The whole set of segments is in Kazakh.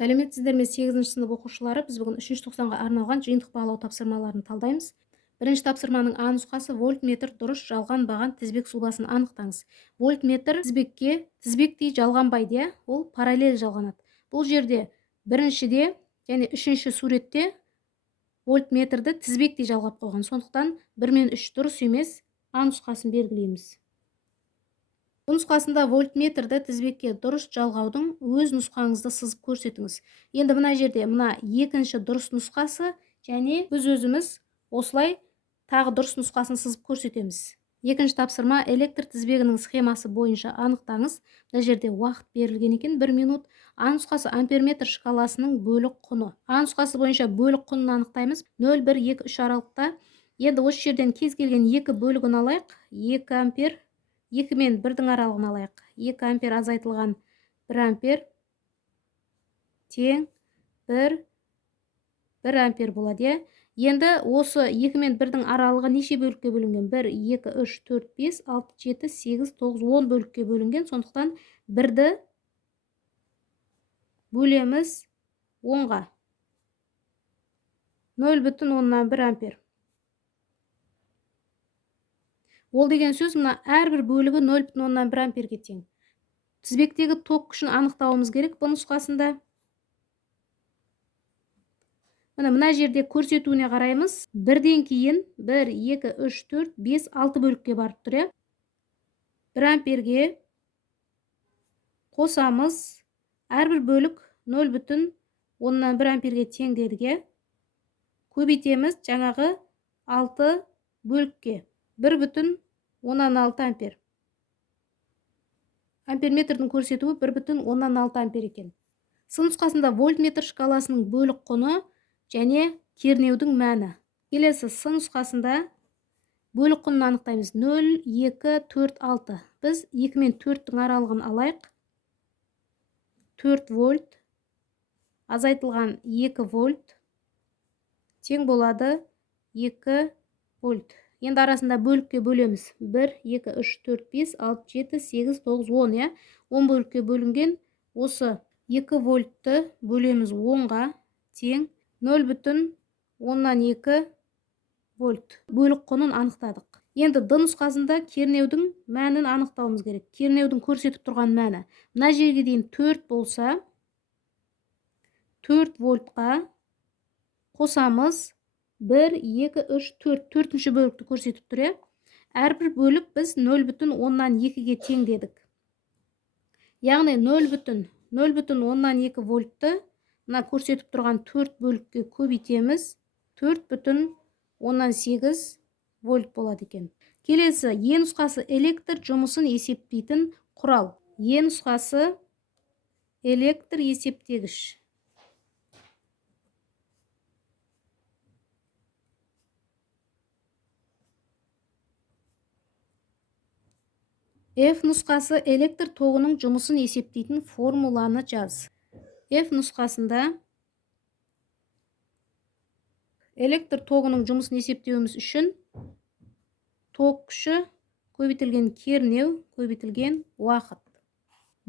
Сәлеметсіздер ме 8-ші сынып оқушылары? Біз бүгін 3-ші тоқсанға арналған жиынтық бағалау тапсырмаларын талдаймыз. Бірінші тапсырманың А нұсқасы вольтметр дұрыс жалған баған тізбек сұлбасын анықтаңыз. Вольтметр тізбектей жалғанбайды, иә? Ол параллель жалғанады. Бұл жерде біріншіде және үшінші суретте вольтметрді тізбектей жалғап қойған. Сондықтан 1 мен 3 дұрыс емес. А нұсқасын белгілейміз. Бұл нұсқасында вольтметрді тізбекке дұрыс жалғаудың өз нұсқаңызды сызып көрсетіңіз. Енді мына жерде мына екінші дұрыс нұсқасы және біз өзіміз осылай тағы дұрыс нұсқасын сызып көрсетеміз. Екінші тапсырма электр тізбегінің схемасы бойынша анықтаңыз. Мына жерде уақыт берілген екен 1 минут. А нұсқасы амперметр шкаласының бөлік құны. А нұсқасы бойынша бөлік құнын анықтаймыз. 0, 1, 2, 3 аралықта. Енді осы жерден кез келген екі бөлігін алайық. 2 ампер 2 мен 1-дің аралығын алайық. 2 ампер азайтылған 1 ампер тең 1 ампер болады. Енді осы 2 мен 1-дің аралығы неше бөлікке бөлінген? 1, 2, 3, 4, 5, 6, 7, 8, 9, 10 бөлікке бөлінген. Сондықтан 1-ді бөлеміз 10-ға. 0,1 ампер. Ол деген сөз мына әрбір бөлігі 0,1 амперге тең. Тізбектегі ток күшін анықтауымыз керек бұл нұсқасында. Мына жерде көрсетуіне қараймыз. 1-ден кейін 1, 2, 3, 4, 5, 6 бөлікке барып тұр. 1 амперге қосамыз. Әрбір бөлік 0,1 амперге тең дедік. Көбейтеміз жаңағы 6 бөлікке. 1,6 ампер. Амперметрдің көрсетуі 1,6 ампер екен. Сын нұсқасында вольтметр шкаласының бөлік құны және кернеудің мәні. Келесі сын нұсқасында бөлік құнын анықтаймыз. 0, 2, 4, 6. Біз 2 мен 4-дің аралығын алайық. 4 вольт азайтылған 2 вольт тең болады 2 вольт. Енді арасында бөлікке бөлеміз. 1, 2, 3, 4, 5, 6, 7, 8, 9, 10. 10 бөлікке бөлінген. Осы 2 вольтты бөлеміз 10-ға тең 0,2 вольт. Бөлік құнын анықтадық. Енді Д нұсқасында кернеудің мәнін анықтауымыз керек. Кернеудің көрсетіп тұрған мәні. Мына жерге дейін 4 болса, 4 вольтқа қосамыз. 1, 2, 3, 4. Төртінші бөлікті көрсетіп тұр. Әрбір бөлік біз 0,2-ге тең дедік. Яғни 0,2 вольтты мына көрсетіп тұрған 4 бөлікке көбейтеміз. 4,8 вольт болады екен. Келесі Е нұсқасы электр жұмысын есептейтін құрал. Е нұсқасы электр есептегіш. F нұсқасы электр тоғының жұмысын есептейтін формуланы жаз. F нұсқасында электр тоғының жұмысын есептеуіміз үшін ток күші көбейтілген кернеу көбейтілген уақыт.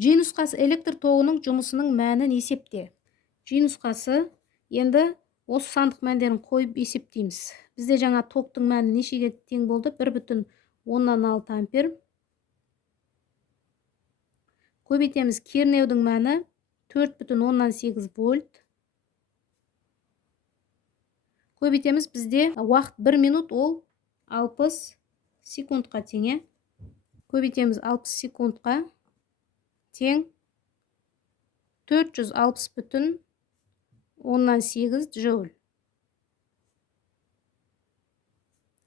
G нұсқасы электр тоғының жұмысының мәнін есепте. G нұсқасы енді осы сандық мәндерін қойып есептейміз. Бізде жаңа токтың мәні нешеге тең болды? 1,6 ампер. Көбейтеміз кернеудің мәні 4,8 вольт. Көбейтеміз бізде уақыт 1 минут ол 60 секундқа тең. Көбейтеміз 60 секундқа тең 460,8 джоуль.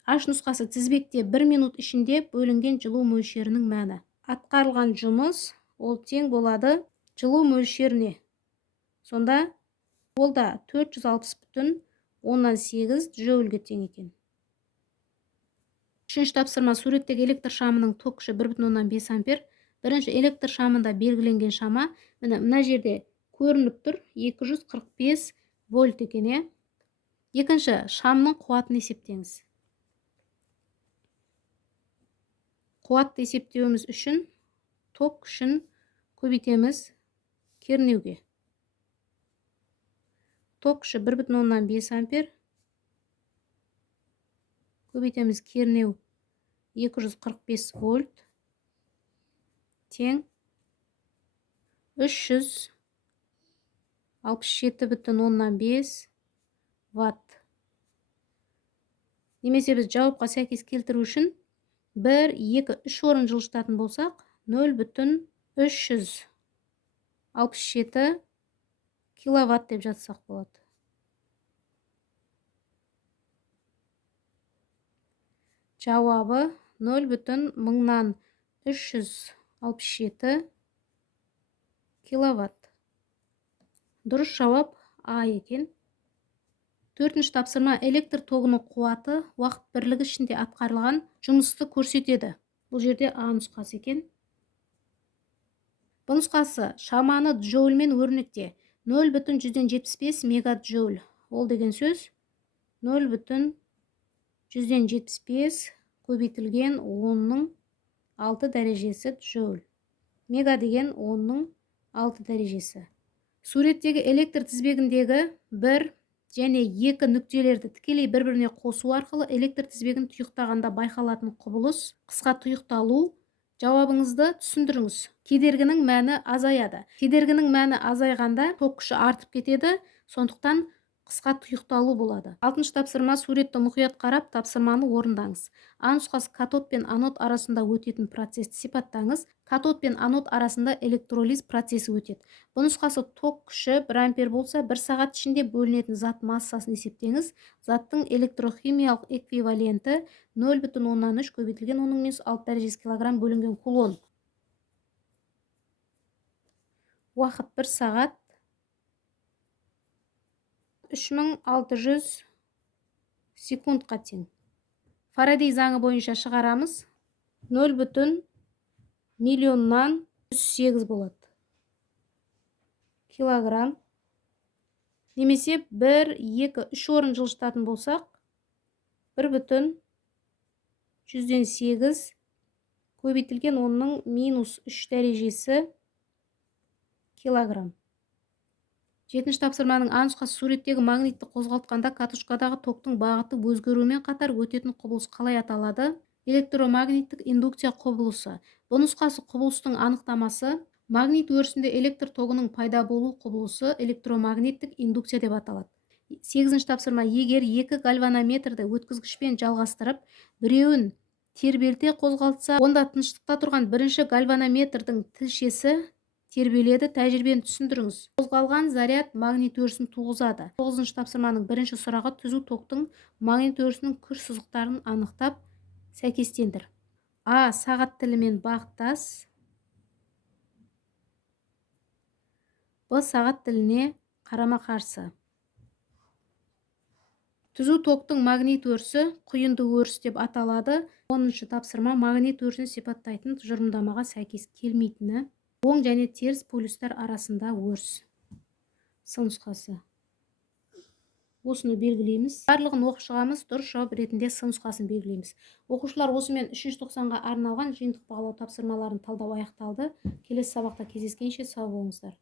H нұсқасы тізбекте 1 минут ішінде бөлінген жылу мөлшерінің мәні. Атқарылған жұмыс ол тең болады жылу мөлшеріне. Сонда ол да 460,8 джоульге тең екен. Үшінші тапсырма суреттегі электр шамының ток күші 1,5 ампер. Бірінші электр шамында белгіленген шама мына жерде көрініп тұр 245 вольт екен. Екінші шамның қуатын есептеңіз. Қуатты есептеуіміз үшін 1 ток күшін көбейтеміз кернеуге. ток күші 1,5 ампер. Көбейтеміз, кернеу 245 вольт. Тең 367,5 ватт. Немесе біз жауапқа сәйкес келтіру үшін 1, 2, 3 орын жылжытатын болсақ, 0,367 киловатт деп жатсақ болады. Жауабы 0,367 киловатт. Дұрыс жауап А екен. Төртінші тапсырма: электр тогының қуаты уақыт бірлігі ішінде атқарылған жұмысты көрсетеді. Бұл жерде А нұсқасы екен. Бұл нұсқасы шаманы джоульмен өрнекте. 0,175 мегаджоуль. Ол деген сөз 0,175 көбейтілген 10-ның 6 дәрежесі джоуль. Мега деген 10-ның 6 дәрежесі. Суреттегі электр тізбегіндегі 1 және 2 нүктелерді тікелей бір-біріне қосу арқылы электр тізбегін тұйықтағанда байқалатын құбылыс қысқа тұйықталу. Жауабыңызды түсіндіріңіз. Кедергінің мәні азаяды. Кедергінің мәні азайғанда ток күші артып кетеді, сондықтан қысқа тұйықталу болады. 6-шы тапсырма: суретті мұқият қарап, тапсырманы орындаңыз. А нұсқасы: катод пен анод арасында өтетін процесті сипаттаңыз. Катод пен анод арасында электролиз процесі өтеді. Бұл нұсқасы: ток күші 1 ампер болса, 1 сағат ішінде бөлінетін зат массасын есептеңіз. Заттың электрохимиялық эквиваленті 0,3 көбейтілген 10-6 дәрежесі килограмм бөлінген кулон. Уақыт 1 сағат 3600 секундқа тең. Фарадей заңы бойынша шығарамыз. 0,1 миллионнан 108 болады. Килограмм. Немесе 1, 2, 3 орын жылжытатын болсақ, 1,108 көбейтілген 10-ның -3 дәрежесі килограмм. 7-ші тапсырманың А нұсқасы: суреттегі магнитті қозғалтқанда катушкадағы токтың бағыты өзгерумен қатар өтетін құбылыс қалай аталады? Электромагниттік индукция құбылысы. Бұл нұсқасы құбылыстың анықтамасы. Магнит өрісінде электр тогының пайда болу құбылысы электромагниттік индукция деп аталады. 8-ші тапсырма: егер 2 гальванометрді өткізгішпен жалғастырып, біреуін тербелте қозғалтса, онда тыныштықта тұрған бірінші гальванометрдің тілшесі тербеледі. Тәжірибені түсіндіріңіз. Қозғалған заряд магнит өрісін туғызады. 9-шы тапсырманың бірінші сұрағы: түзу токтың магнит өрісінің күш сызықтарын анықтап сәйкестендір. А. Сағат тілімен бағыттас. Б. Сағат тіліне қарама-қарсы. Түзу токтың магнит өрісі құйынды өріс деп аталады. 10-шы тапсырма: магнит өрісін сипаттайтын тұжырымдамаға сәйкес келмейтіні. Оң және теріс полюстар арасында өріс. С нұсқасы. Осыны белгілейміз. Барлығын оқып шығамыз. Дұрыс жауап ретінде С нұсқасын белгілейміз. Оқушылар, осымен 390-ға арналған жиынтық бағалау тапсырмаларын талдау аяқталды. Келесі сабақта кездескенше сау болыңыздар.